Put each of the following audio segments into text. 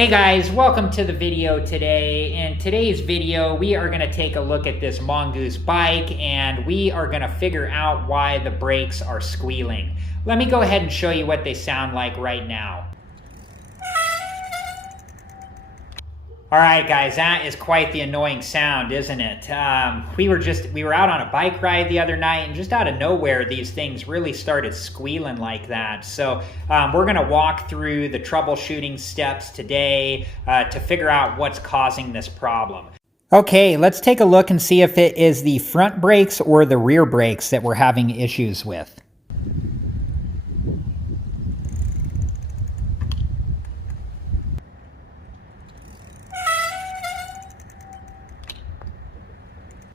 Hey guys, welcome to the video today. In today's video, we are going to take a look at this Mongoose bike and we are going to figure out why the brakes are squealing. Let me go ahead and show you what they sound like right now. Alright guys, that is quite the annoying sound, isn't it? We were out on a bike ride the other night and just out of nowhere these things really started squealing like that. So we're going to walk through the troubleshooting steps today to figure out what's causing this problem. Okay, let's take a look and see if it is the front brakes or the rear brakes that we're having issues with.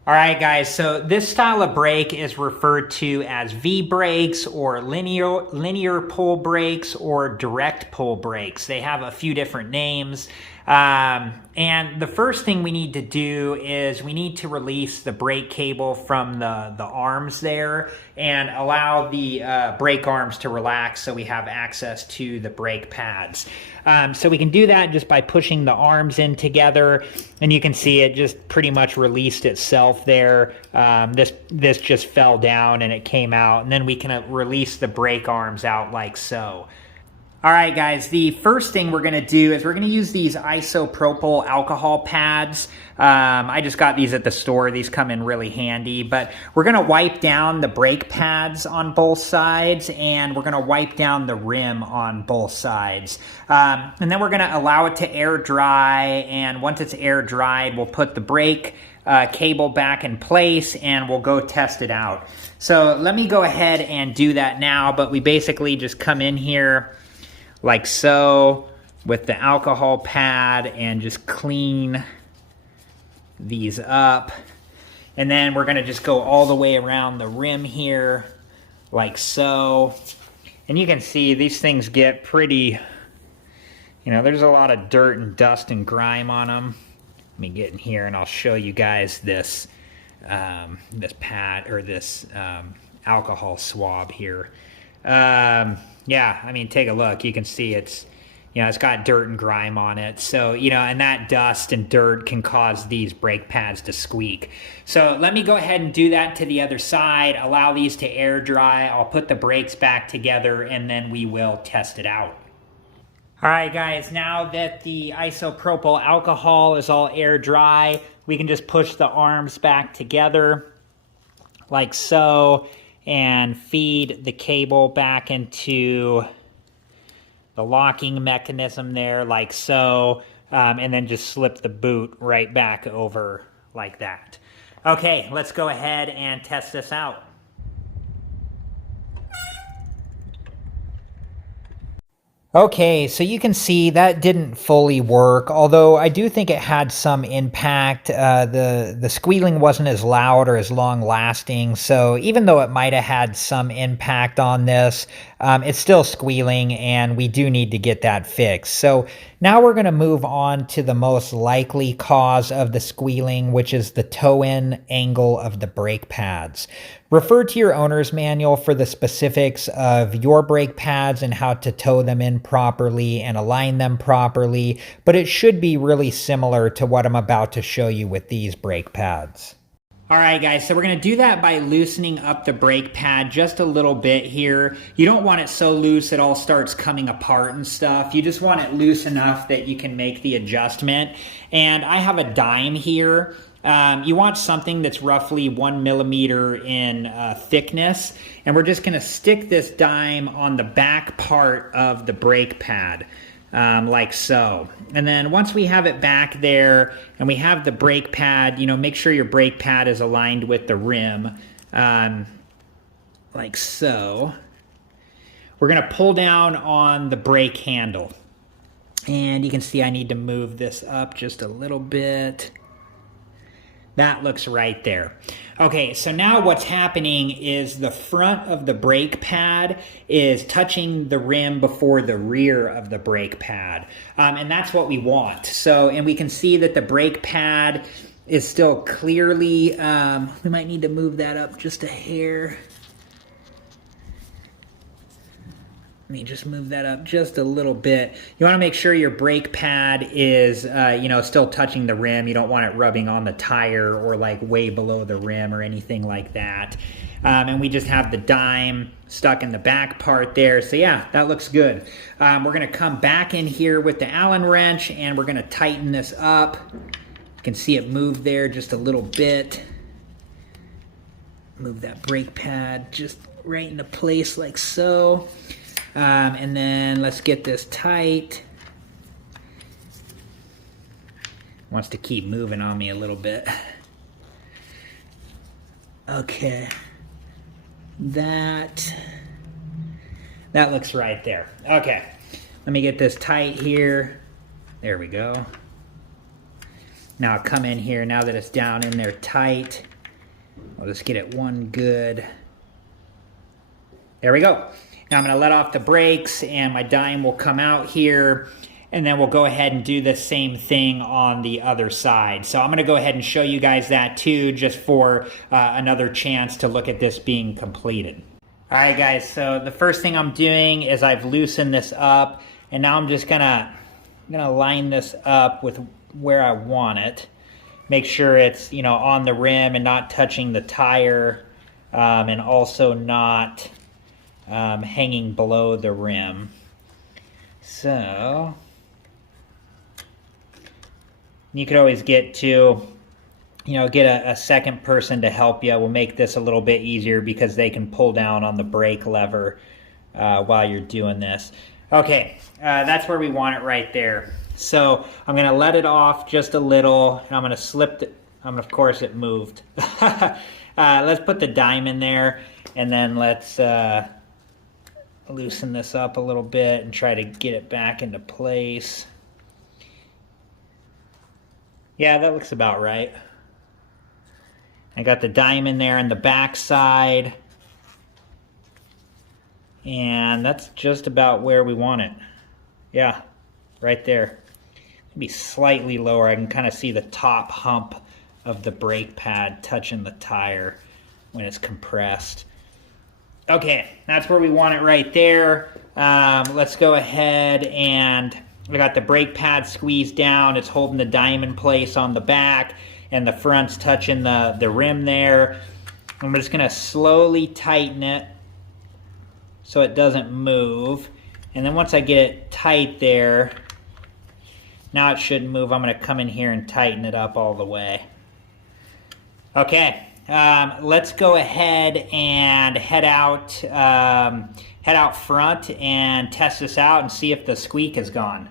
Alright guys, so this style of brake is referred to as V-brakes or linear pull brakes or direct pull brakes. They have a few different names. And the first thing we need to do is we need to release the brake cable from the arms there and allow the brake arms to relax so we have access to the brake pads. So we can do that just by pushing the arms in together, and you can see it just pretty much released itself there. This just fell down and it came out, and then we can release the brake arms out like so. Alright guys, the first thing we're going to do is we're going to use these isopropyl alcohol pads. I just got these at the store. These come in really handy, but we're going to wipe down the brake pads on both sides, and we're going to wipe down the rim on both sides. And then we're going to allow it to air dry, and once it's air dried, we'll put the brake cable back in place and we'll go test it out. So let me go ahead and do that now, but we basically just come in here like so with the alcohol pad and just clean these up. And then we're gonna just go all the way around the rim here like so. And you can see these things get pretty, there's a lot of dirt and dust and grime on them. Let me get in here and I'll show you guys this this pad or this alcohol swab here. Yeah, I mean, take a look. You can see it's got dirt and grime on it. So, and that dust and dirt can cause these brake pads to squeak. So let me go ahead and do that to the other side, allow these to air dry. I'll put the brakes back together and then we will test it out. All right, guys, now that the isopropyl alcohol is all air dry, we can just push the arms back together like so, and feed the cable back into the locking mechanism there like so, and then just slip the boot right back over like that. Okay, let's go ahead and test this out. Okay, so you can see that didn't fully work, although I do think it had some impact. The squealing wasn't as loud or as long lasting, so even though it might have had some impact on this, it's still squealing and we do need to get that fixed. So now we're going to move on to the most likely cause of the squealing, which is the toe-in angle of the brake pads. Refer to your owner's manual for the specifics of your brake pads and how to toe them in properly and align them properly, but it should be really similar to what I'm about to show you with these brake pads. Alright guys, so we're going to do that by loosening up the brake pad just a little bit here. You don't want it so loose it all starts coming apart and stuff. You just want it loose enough that you can make the adjustment. And I have a dime here. You want something that's roughly 1 millimeter in thickness, and we're just going to stick this dime on the back part of the brake pad, like so. And then once we have it back there and we have the brake pad, make sure your brake pad is aligned with the rim, like so. We're going to pull down on the brake handle, and you can see I need to move this up just a little bit. That looks right there. Okay, so now what's happening is the front of the brake pad is touching the rim before the rear of the brake pad. And that's what we want. So, and we can see that the brake pad is still clearly, we might need to move that up just a hair. me just move that up just a little bit. You want to make sure your brake pad is, still touching the rim. You don't want it rubbing on the tire or like way below the rim or anything like that. And we just have the dime stuck in the back part there. So yeah, that looks good. We're going to come back in here with the Allen wrench and we're going to tighten this up. You can see it move there just a little bit. Move that brake pad just right into place like so. And then let's get this tight. Wants to keep moving on me a little bit. Okay. That looks right there. Okay. Let me get this tight here. There we go. Now I'll come in here, now that it's down in there tight. I'll just get it one good. There we go. Now I'm going to let off the brakes and my dime will come out here, and then we'll go ahead and do the same thing on the other side. So I'm going to go ahead and show you guys that too, just for another chance to look at this being completed. All right guys, so the first thing I'm doing is I've loosened this up, and now I'm just gonna line this up with where I want it. Make sure it's on the rim and not touching the tire, and also not hanging below the rim. So you could always get a second person to help you. Will make this a little bit easier because they can pull down on the brake lever while you're doing this. Okay, that's where we want it right there. So I'm going to let it off just a little, and I'm going to slip it. Of course it moved. Let's put the dime in there, and then let's loosen this up a little bit and try to get it back into place. Yeah, that looks about right. I got the dime in there on the back side, and that's just about where we want it. Yeah, right there. Maybe slightly lower. I can kind of see the top hump of the brake pad touching the tire when it's compressed. Okay, that's where we want it right there. Let's go ahead, and I got the brake pad squeezed down. It's holding the dime in place on the back, and the front's touching the rim there. I'm just gonna slowly tighten it so it doesn't move. And then once I get it tight there, now it shouldn't move. I'm gonna come in here and tighten it up all the way. Okay, let's go ahead and head out front and test this out and see if the squeak is gone.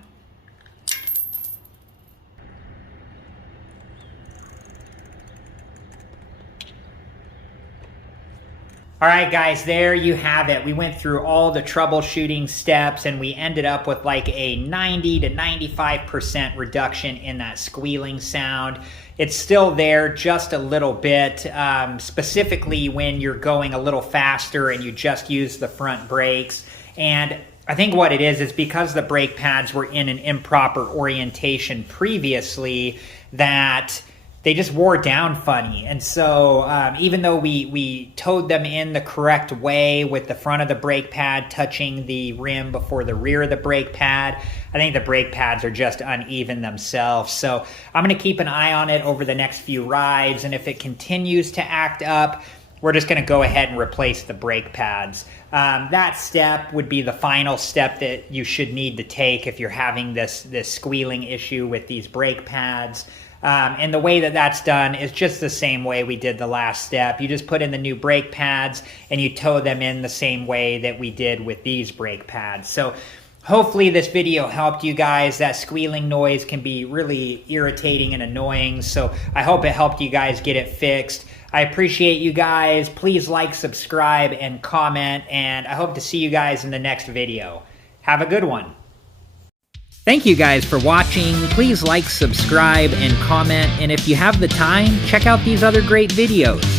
All right, guys, there you have it. We went through all the troubleshooting steps, and we ended up with like a 90 to 95% reduction in that squealing sound. It's still there just a little bit, specifically when you're going a little faster and you just use the front brakes. And I think what it is because the brake pads were in an improper orientation previously, that they just wore down funny. And so even though we towed them in the correct way with the front of the brake pad touching the rim before the rear of the brake pad, I think the brake pads are just uneven themselves. So I'm gonna keep an eye on it over the next few rides, and if it continues to act up, we're just gonna go ahead and replace the brake pads. That step would be the final step that you should need to take if you're having this squealing issue with these brake pads. And the way that that's done is just the same way we did the last step. You just put in the new brake pads and you tow them in the same way that we did with these brake pads. So hopefully this video helped you guys. That squealing noise can be really irritating and annoying, so I hope it helped you guys get it fixed. I appreciate you guys. Please like, subscribe, and comment, and I hope to see you guys in the next video. Have a good one. Thank you guys for watching. Please like, subscribe, and comment, and if you have the time, check out these other great videos.